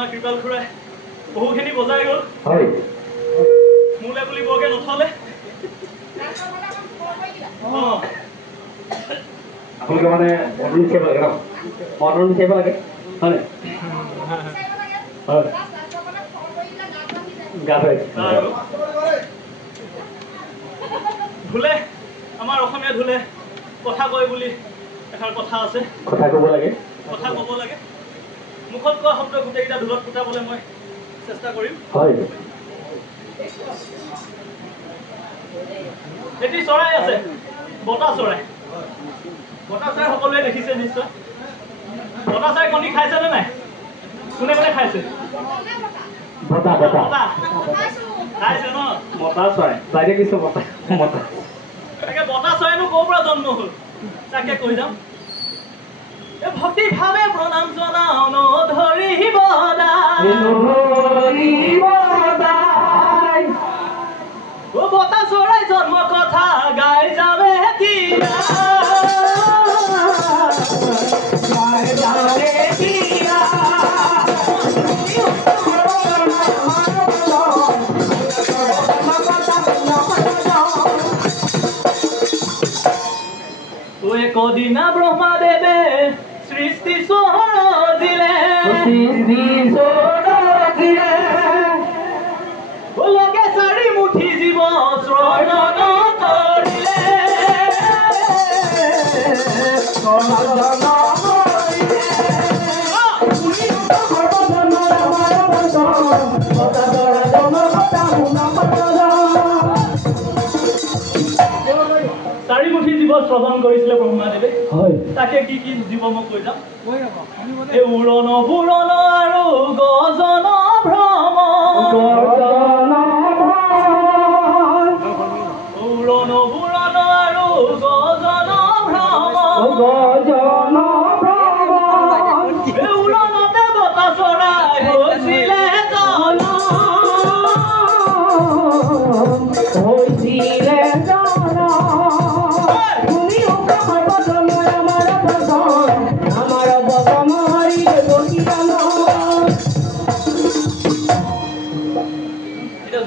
আমাৰ কৃপাল খুৰাই বহুখিনি বজাই গ'ল হয় মোলে বুলি বৰকে নথলে আপোনালোকে মানে মনন কৰিব লাগে ন মনন কৰিব লাগে হয় হয় গাত হয় ধুলে আমাৰ অসমীয়া ধুলে কথা কয় বুলি এষাৰ কথা আছে কথা ক'ব লাগে মুখত কোৱা শব্দ গোটেইকেইটা ধুলত ফুটাবলৈ মই চেষ্টা কৰিম হয় এটি চৰাই আছে বটা চৰাই সকলোৱে দেখিছে নিশ্চয় বটা চৰাই কণী খাইছেনে নাই কোনে কোনে খাইছে বতা খাইছে ন মতা চৰাই বাইৰে কিছু মতা তাকে বটা চৰাইনো ক'ৰ পৰা জন্ম হ'ল তাকে কৈ যাম ভক্তি ভাৱে প্ৰণাম জনাও নধৰিব বতা চৰাই জন্ম কথা গাই যাবে কদিনা ব্ৰহ্মাদেৱে সৃষ্টি সৰজিলে লগে চাৰি মুঠি জীৱ শ্ৰৱণ কৰিলে চাৰিমুঠি জীৱ শ্ৰৱণ কৰিছিলে ব্ৰহ্মাদেৱে তাকে কি কি জীৱ মই কৈ যাম এই উৰণ বুৰণ আৰু গজন ভ্ৰম উৰণ বুৰণ আৰু গজন ভ্ৰম উৰণতে বতা চৰাই হৈছিলে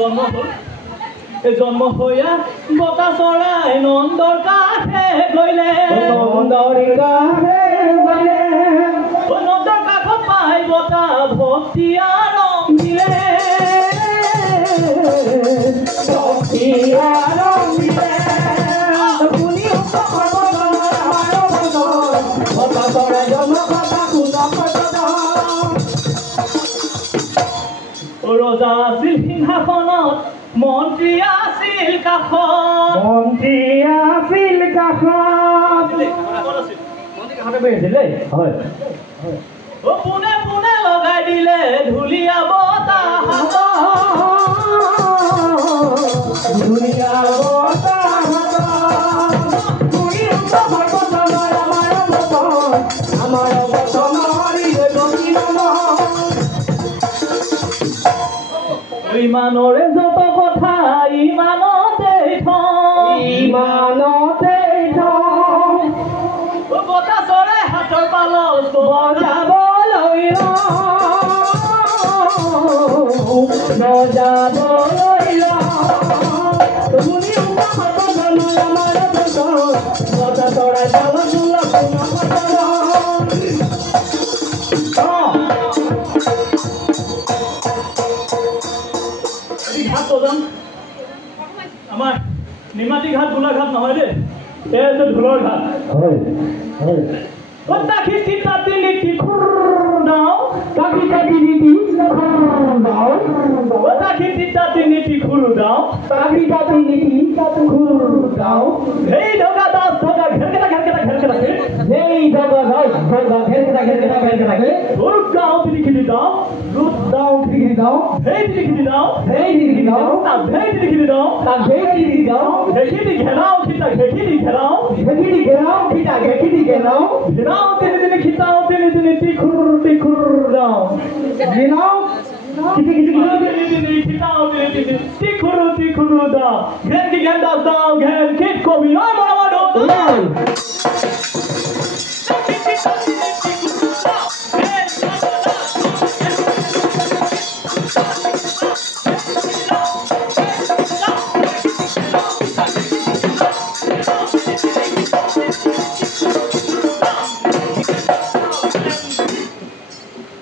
জন্ম হ'ল এই জন্ম হৈয়া বতা চৰাই নন্দৰ কাষে গ'লে নন্দৰ কাষত পাই বতা ভক্তি আৰম্ভিলে বতা চৰাই জন্ম কথা ৰজা আছিল সিংহাসনত মন্ত্ৰী আছিল পোনে পোনে লগাই দিলে ধুলীয়া বতাহ ইমানৰে যত কথা ইমানতে বতা চৰাই হাতৰ পালত বজাবলৈ বতা চৰাই আমাৰ নিমাতী ঘাট গোলাঘাট নহয় দেই এই আছে ঢোলৰ ঘাট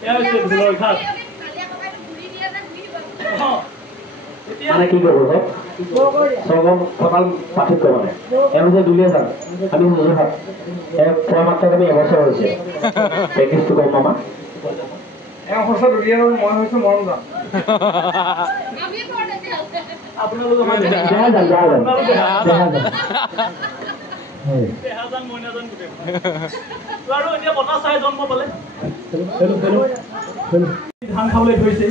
এয়া হৈছে ঢোলৰ ঘাট মানে কি কৰিব চগম কঁকাল পাৰ্থক্য মানে এওঁ যে দুলীয়া যাম আমি যোৰহাট খোৱা মাত্ৰাত আমি এবছৰ হৈছে প্ৰেক্টিছটো কম মামা এওঁ সঁচা দুলীয়া মই হৈছোঁ মৰম যাম আপোনালোকৰ আৰু এতিয়া বতাহ চাই জন্ম পালে ধান খাবলৈ ধৰিছে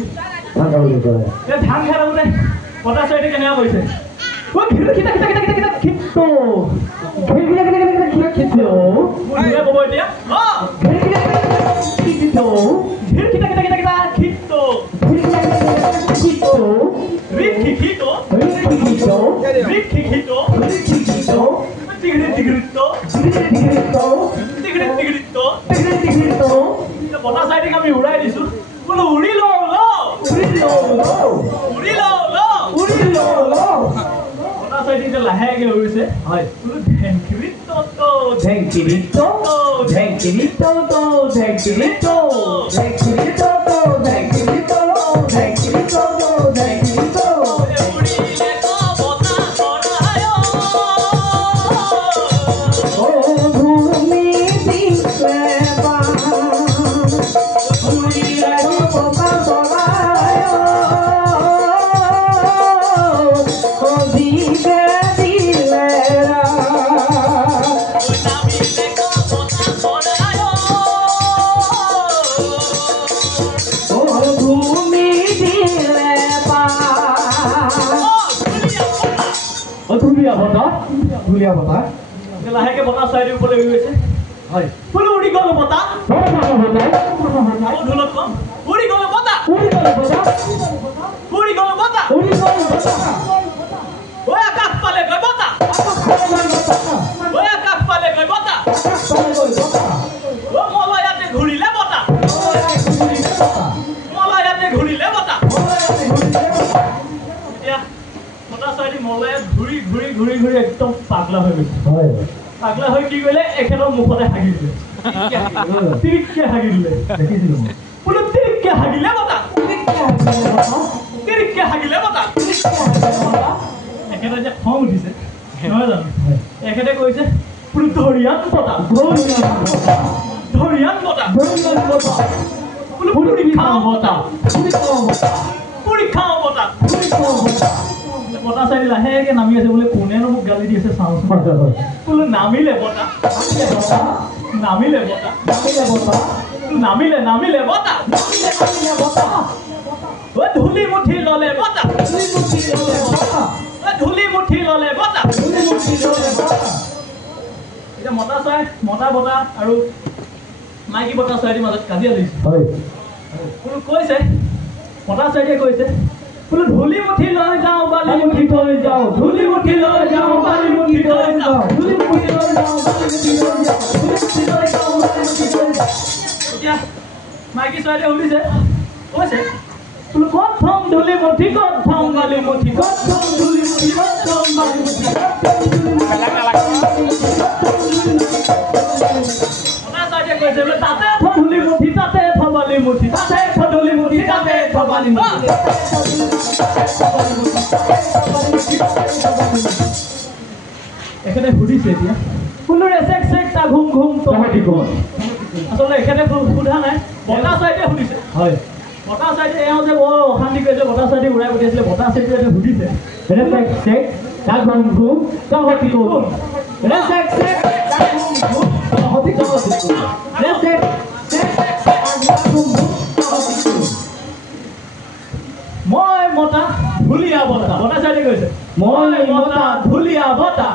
ধান খাই থাকোঁতে বতাহ চাইতে কেনেকুৱা কৰিছে ক'ব এতিয়া বতাহ চাইটিক আমি উৰাই দিছো বোলো উৰি লওঁ বতাহ চাইটিক লাহেকে উৰিছে হয় বোলো ধুলীয়া বতাহ লাহেকে বতাহ চাইডৰ ওপৰলৈ উৰি গৈছে হয় বোলো উৰি গ'ল বতাহ ঢোলত কম উৰি গ'ল বতাহ ঐ আকাশ পালে গৈ বতাহ ঐ মলয় ইয়াতে ঘূৰিলে বতাহ এতিয়া বতাহ চাইডি মলয়ে ঘূৰি একদম পাগলা হৈ গৈছে পাগলা হৈ কি কৰিলে এখেতৰ মুখতে হাগি দিলে তিৰিককে হাগি দিলে দেখিছিলো বোলো তিৰিককে হাগিলে বতাহ এখেতৰ যে খং উঠিছে নহয় জানো এখেতে কৈছে বোলো ধৰিয়ান বতাহ বোলো পৰীক্ষা বতাহ বতাহ চাইডি লাহেকে নামি আছে বোলে কোনেনো মোক গালি দি আছে চাওঁচোন বোলো নামিলে বতাহ ধূলি মুঠি ললে বতাহ এতিয়া মতা বতাহ আৰু মাইকী বতাহ চাইডিৰ মাজত কাজিয়া লাগিছে বোলো কৈছে বতাহ চাইডিয়ে কৈছে বোলো ধূলি মুঠি লৈ যাওঁ বালি মুঠি থৈ যাওঁ এতিয়া মাইকী ছোৱালীয়ে সুধিছে কৈছে বোলো ক'ত থম ধূলি মুঠি ক'ত থম বালি মুঠি বতাহ চাইডিয়ে কৈছে বোলে তাতে থ ধূলি মুঠি তাতে থ বালি মুঠি এখানে সুধিছে এতিয়া বোলো ৰেচেক চেক তা ঘুম তহঁতি কোন আচলতে এখানে সোধা নাই বতাহ চাইডে সুধিছে হয় বতাহ চাইডে এওঁ যে বৰ অশান্তি কৰিছে বতাহ চাইডে উৰাই পঠিয়াইছিলে বতাহ চাইডে সুধিছে ৰেচেক চেক তা ঘুম তহঁতি কোন ৰেচেক চেক তা ঘুম তহঁতি কোন ৰেচেক চেক তা ঘুম মই মতা ধুলিয়া বতাহ চাইডে কৈছে মই মতা ধুলিয়া বতাহ